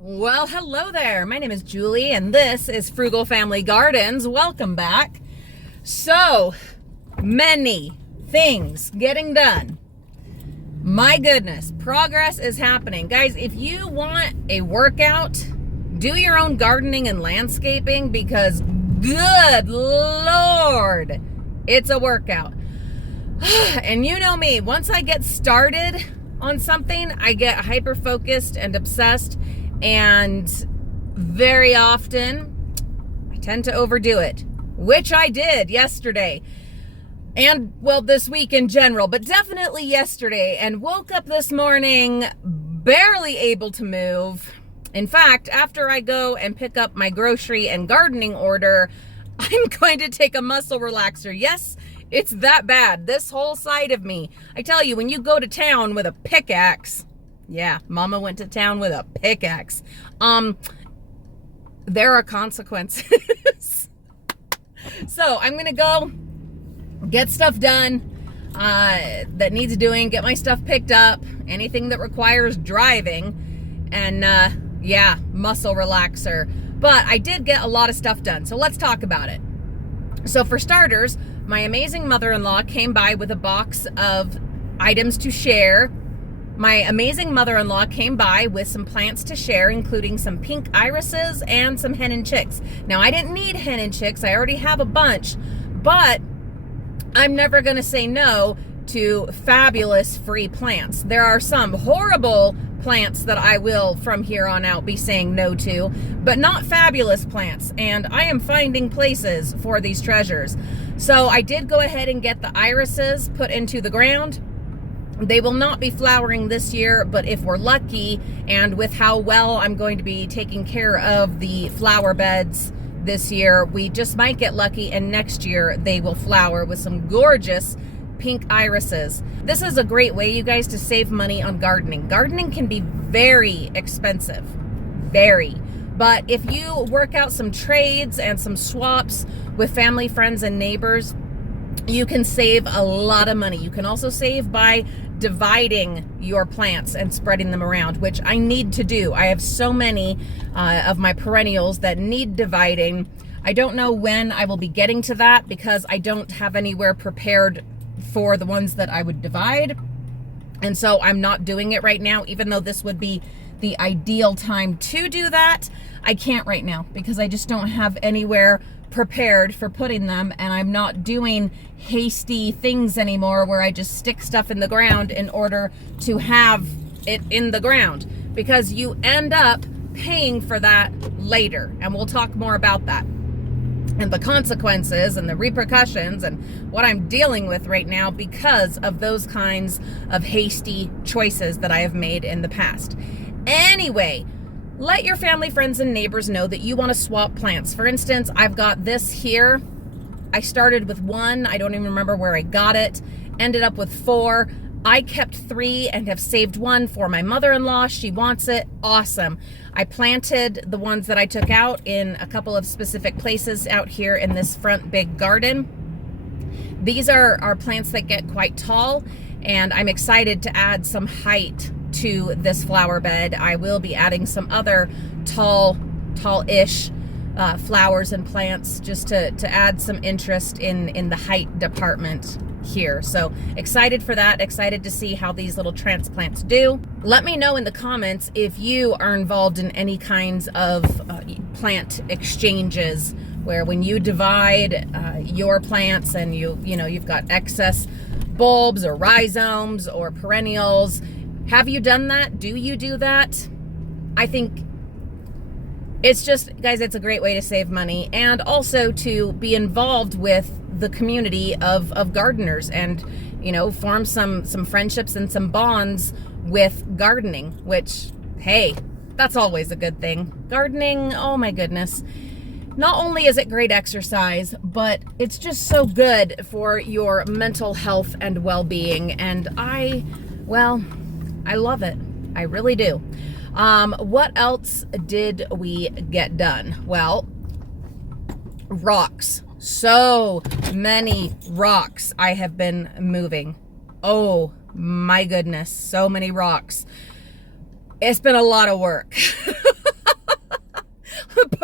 Well, hello there. My name is Julie, and this is Frugal Family Gardens. Welcome back. So many things getting done. My goodness, progress is happening. Guys, if you want a workout, do your own gardening and landscaping because good Lord, it's a workout. And you know me, once I get started on something, I get hyper focused and obsessed, and very often I tend to overdo it, which I did yesterday. And well, this week in general, but definitely yesterday, and woke up this morning barely able to move. In fact, after I go and pick up my grocery and gardening order, I'm going to take a muscle relaxer. Yes, it's that bad. This whole side of me. I tell you, when you go to town with a pickaxe, yeah, Mama went to town with a pickaxe. There are consequences. So I'm going to go get stuff done that needs doing, get my stuff picked up, anything that requires driving, and yeah, muscle relaxer. But I did get a lot of stuff done, so let's talk about it. So for starters, my amazing mother-in-law came by with a box of items to share. My amazing mother-in-law came by with some plants to share, including some pink irises and some hen and chicks. Now, I didn't need hen and chicks. I already have a bunch, but I'm never going to say no to fabulous free plants. There are some horrible plants that I will from here on out be saying no to, but not fabulous plants. And I am finding places for these treasures. So I did go ahead and get the irises put into the ground. They will not be flowering this year, but if we're lucky, and with how well I'm going to be taking care of the flower beds this year, we just might get lucky, and next year they will flower with some gorgeous pink irises. This is a great way, you guys, to save money on gardening. Gardening can be very expensive, very. But if you work out some trades and some swaps with family, friends, and neighbors, you can save a lot of money. You can also save by dividing your plants and spreading them around, which I need to do. I have so many of my perennials that need dividing. I don't know when I will be getting to that because I don't have anywhere prepared for the ones that I would divide. And so I'm not doing it right now, even though this would be the ideal time to do that. I can't right now because I just don't have anywhere prepared for putting them, and I'm not doing hasty things anymore where I just stick stuff in the ground in order to have it in the ground, because you end up paying for that later, and we'll talk more about that and the consequences and the repercussions and what I'm dealing with right now because of those kinds of hasty choices that I have made in the past. Anyway, let your family, friends, and neighbors know that you want to swap plants. For instance, I've got this here. I started with one. I don't even remember where I got it. Ended up with 4. I kept 3 and have saved 1 for my mother-in-law. She wants it. Awesome. I planted the ones that I took out in a couple of specific places out here in this front big garden. These are plants that get quite tall, and I'm excited to add some height to this flower bed. I will be adding some other tall-ish flowers and plants just to add some interest in the height department here. So excited for that, excited to see how these little transplants do. Let me know in the comments if you are involved in any kinds of plant exchanges where when you divide your plants and you've got excess bulbs or rhizomes or perennials. Have you done that? Do you do that? I think it's just, guys, it's a great way to save money and also to be involved with the community of gardeners and, form some friendships and some bonds with gardening, which, hey, that's always a good thing. Gardening, oh my goodness. Not only is it great exercise, but it's just so good for your mental health and well-being. And I love it. I really do. What else did we get done? Well, rocks. So many rocks I have been moving. Oh my goodness, so many rocks. It's been a lot of work.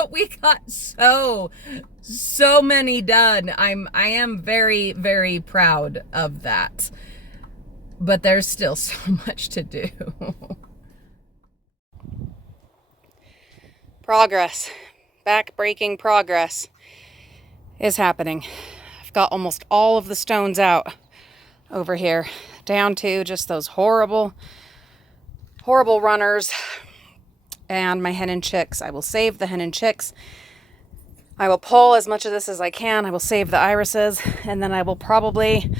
But we got so many done. I am very, very proud of that. But there's still so much to do. Progress, back-breaking progress is happening. I've got almost all of the stones out over here, down to just those horrible runners and my hen and chicks. I will save the hen and chicks. I will pull as much of this as I can. I will save the irises, and then I will probably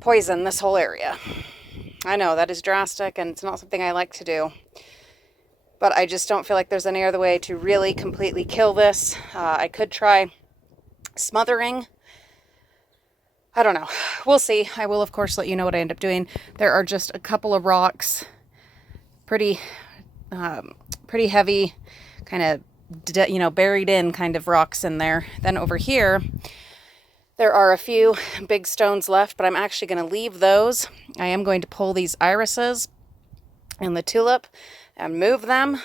poison this whole area. I know that is drastic, and it's not something I like to do, but I just don't feel like there's any other way to really completely kill this. I could try smothering. I don't know. We'll see. I will, of course, let you know what I end up doing. There are just a couple of rocks, pretty heavy, kind of, buried in kind of rocks in there. Then over here, there are a few big stones left, but I'm actually going to leave those. I am going to pull these irises and the tulip and move them.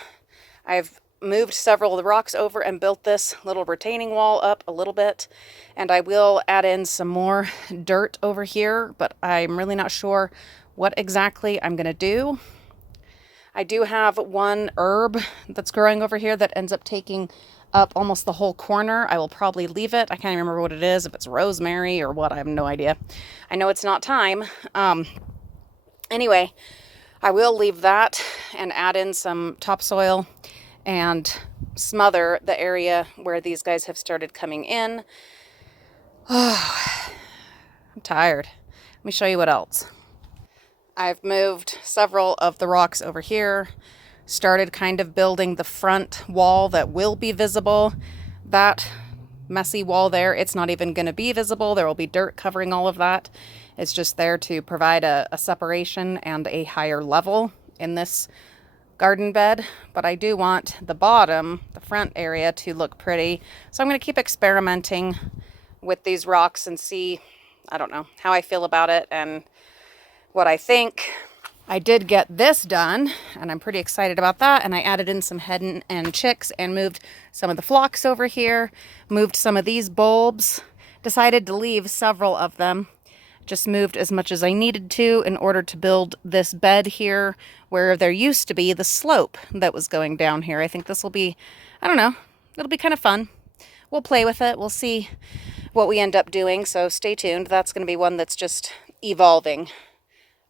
I've moved several of the rocks over and built this little retaining wall up a little bit, and I will add in some more dirt over here, but I'm really not sure what exactly I'm going to do. I do have one herb that's growing over here that ends up taking up almost the whole corner. I will probably leave it. I can't remember what it is, if it's rosemary or what, I have no idea. I know it's not thyme. Anyway, I will leave that and add in some topsoil and smother the area where these guys have started coming in. Oh, I'm tired. Let me show you what else. I've moved several of the rocks over here, started kind of building the front wall that will be visible. That messy wall there, it's not even going to be visible. There will be dirt covering all of that. It's just there to provide a separation and a higher level in this garden bed. But I do want the bottom, the front area, to look pretty. So I'm going to keep experimenting with these rocks and see, I don't know, how I feel about it and what I think. I did get this done, and I'm pretty excited about that. And I added in some hen and chicks and moved some of the phlox over here, moved some of these bulbs, decided to leave several of them. Just moved as much as I needed to in order to build this bed here where there used to be the slope that was going down here. I think this will be, I don't know, it'll be kind of fun. We'll play with it. We'll see what we end up doing. So stay tuned. That's going to be one that's just evolving.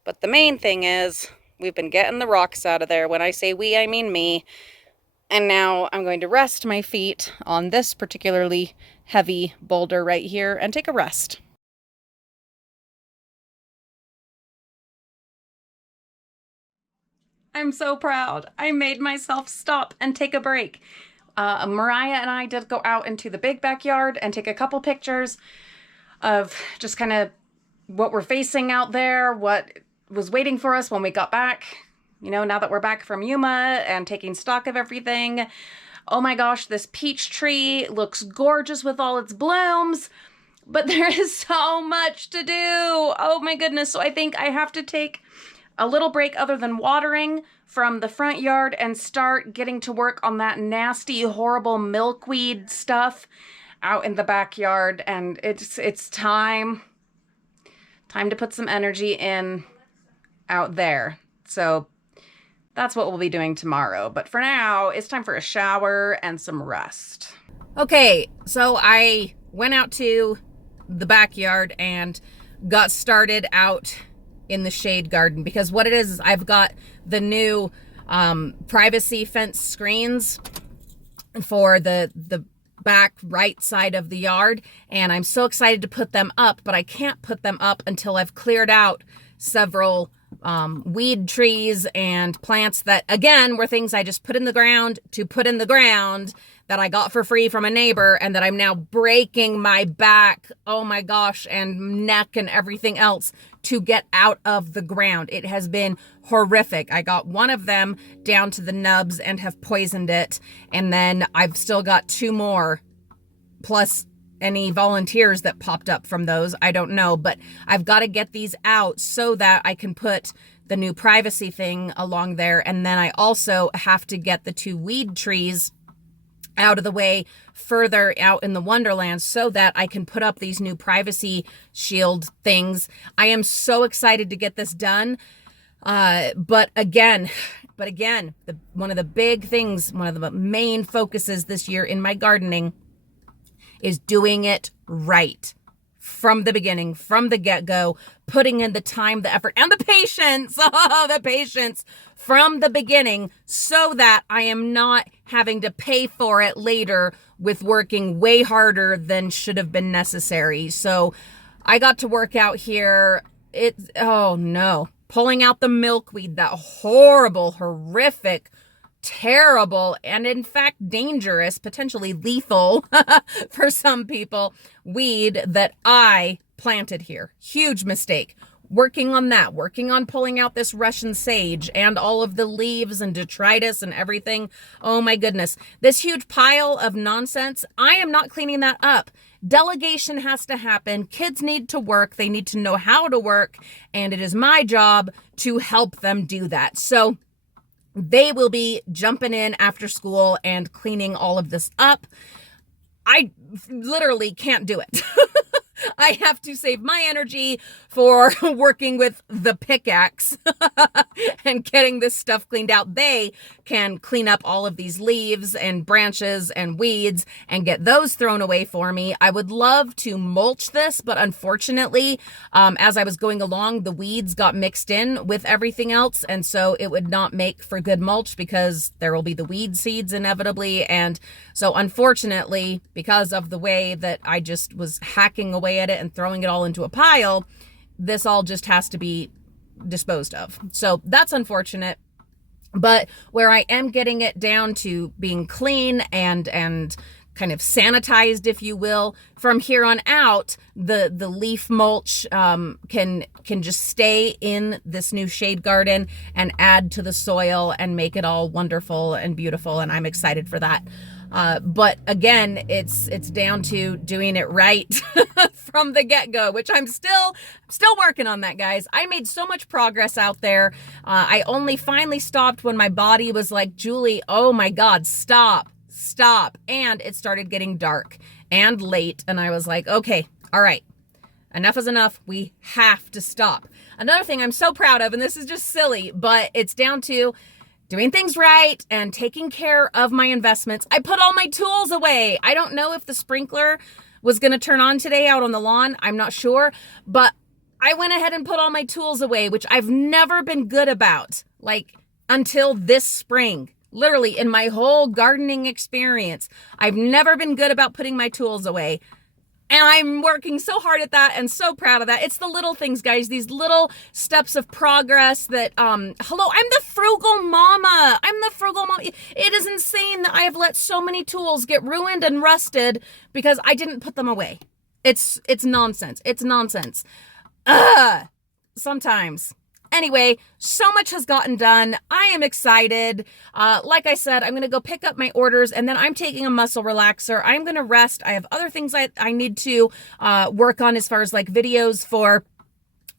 But the main thing is we've been getting the rocks out of there. When I say we, I mean me. And now I'm going to rest my feet on this particularly heavy boulder right here and take a rest. I'm so proud. I made myself stop and take a break. Mariah and I did go out into the big backyard and take a couple pictures of just kind of what we're facing out there, what was waiting for us when we got back. You know, now that we're back from Yuma and taking stock of everything. Oh my gosh, this peach tree looks gorgeous with all its blooms, but there is so much to do. Oh my goodness. So I think I have to take a little break other than watering from the front yard and start getting to work on that nasty, horrible milkweed stuff out in the backyard. And it's time to put some energy in out there. So that's what we'll be doing tomorrow. But for now, it's time for a shower and some rest. Okay, so I went out to the backyard and got started out in the shade garden, because what it is I've got the new privacy fence screens for the back right side of the yard, and I'm so excited to put them up, but I can't put them up until I've cleared out several weed trees and plants that, again, were things I just put in the ground to put in the ground that I got for free from a neighbor, and that I'm now breaking my back, oh my gosh, and neck and everything else to get out of the ground. It has been horrific. I got one of them down to the nubs and have poisoned it, and then I've still got two more, plus any volunteers that popped up from those. I don't know, but I've got to get these out so that I can put the new privacy thing along there. And then I also have to get the two weed trees out of the way further out in the Wonderland so that I can put up these new privacy shield things. I am so excited to get this done. But again, one of the big things, one of the main focuses this year in my gardening is doing it right. From the beginning, from the get-go, putting in the time, the effort, and the patience, the patience from the beginning so that I am not having to pay for it later with working way harder than should have been necessary. So I got to work out here. Oh no, pulling out the milkweed, that horrible, horrific, terrible, and in fact dangerous, potentially lethal for some people, weed that I planted here. Huge mistake. Working on that, working on pulling out this Russian sage and all of the leaves and detritus and everything. Oh my goodness. This huge pile of nonsense, I am not cleaning that up. Delegation has to happen. Kids need to work. They need to know how to work. And it is my job to help them do that. So they will be jumping in after school and cleaning all of this up. I literally can't do it. I have to save my energy for working with the pickaxe and getting this stuff cleaned out. They can clean up all of these leaves and branches and weeds and get those thrown away for me. I would love to mulch this, but unfortunately, as I was going along, the weeds got mixed in with everything else. And so it would not make for good mulch because there will be the weed seeds inevitably. And so unfortunately, because of the way that I just was hacking away at it and throwing it all into a pile, this all just has to be disposed of. So that's unfortunate. But where I am getting it down to being clean and kind of sanitized, if you will, from here on out, the leaf mulch can just stay in this new shade garden and add to the soil and make it all wonderful and beautiful. And I'm excited for that. But again, it's down to doing it right from the get-go, which I'm still working on that, guys. I made so much progress out there. I only finally stopped when my body was like, Julie, oh my God, stop. And it started getting dark and late. And I was like, okay, all right, enough is enough. We have to stop. Another thing I'm so proud of, and this is just silly, but it's down to doing things right and taking care of my investments. I put all my tools away. I don't know if the sprinkler was going to turn on today out on the lawn. I'm not sure, but I went ahead and put all my tools away, which I've never been good about, like until this spring. Literally in my whole gardening experience, I've never been good about putting my tools away. And I'm working so hard at that and so proud of that. It's the little things, guys, these little steps of progress that, hello, I'm the frugal mama. It is insane that I have let so many tools get ruined and rusted because I didn't put them away. It's nonsense. It's nonsense. Sometimes. Anyway, so much has gotten done. I am excited. Like I said, I'm going to go pick up my orders and then I'm taking a muscle relaxer. I'm going to rest. I have other things I need to work on as far as like videos for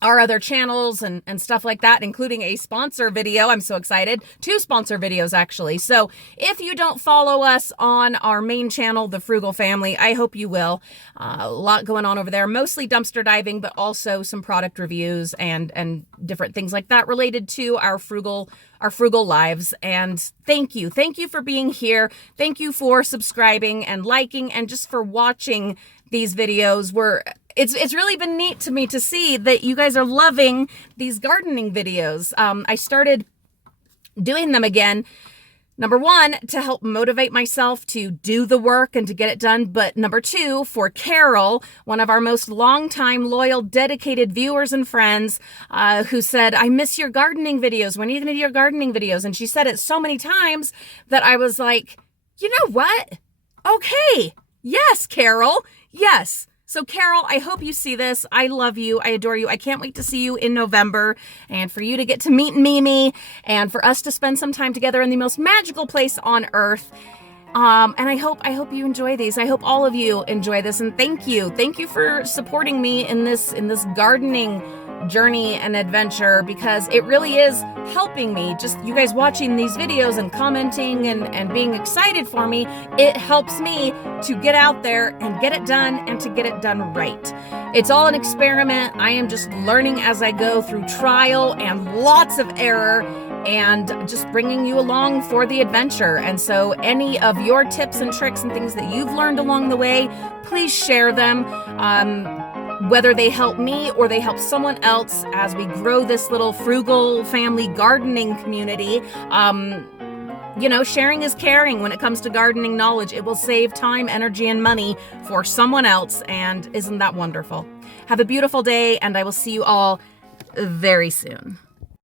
our other channels and stuff like that, including a sponsor video. I'm so excited. 2 sponsor videos, actually. So if you don't follow us on our main channel, The Frugal Family, I hope you will. A lot going on over there, mostly dumpster diving, but also some product reviews and different things like that related to our frugal lives. And thank you for being here. Thank you for subscribing and liking and just for watching these videos. It's really been neat to me to see that you guys are loving these gardening videos. I started doing them again, number 1, to help motivate myself to do the work and to get it done. But number 2, for Carol, one of our most longtime, loyal, dedicated viewers and friends, who said, I miss your gardening videos. When are you going to do your gardening videos? And she said it so many times that I was like, you know what? Okay. Yes, Carol. Yes. So Carol, I hope you see this. I love you. I adore you. I can't wait to see you in November and for you to get to meet Mimi and for us to spend some time together in the most magical place on earth. And I hope you enjoy these. I hope all of you enjoy this, and thank you for supporting me in this gardening journey and adventure, because it really is helping me. Just you guys watching these videos and commenting and being excited for me, it helps me to get out there and get it done, and to get it done right. It's all an experiment. I am just learning as I go through trial and lots of error, and just bringing you along for the adventure. And so any of your tips and tricks and things that you've learned along the way, please share them. Whether they help me or they help someone else as we grow this little Frugal Family gardening community. Sharing is caring when it comes to gardening knowledge. It will save time, energy, and money for someone else. And isn't that wonderful? Have a beautiful day, and I will see you all very soon.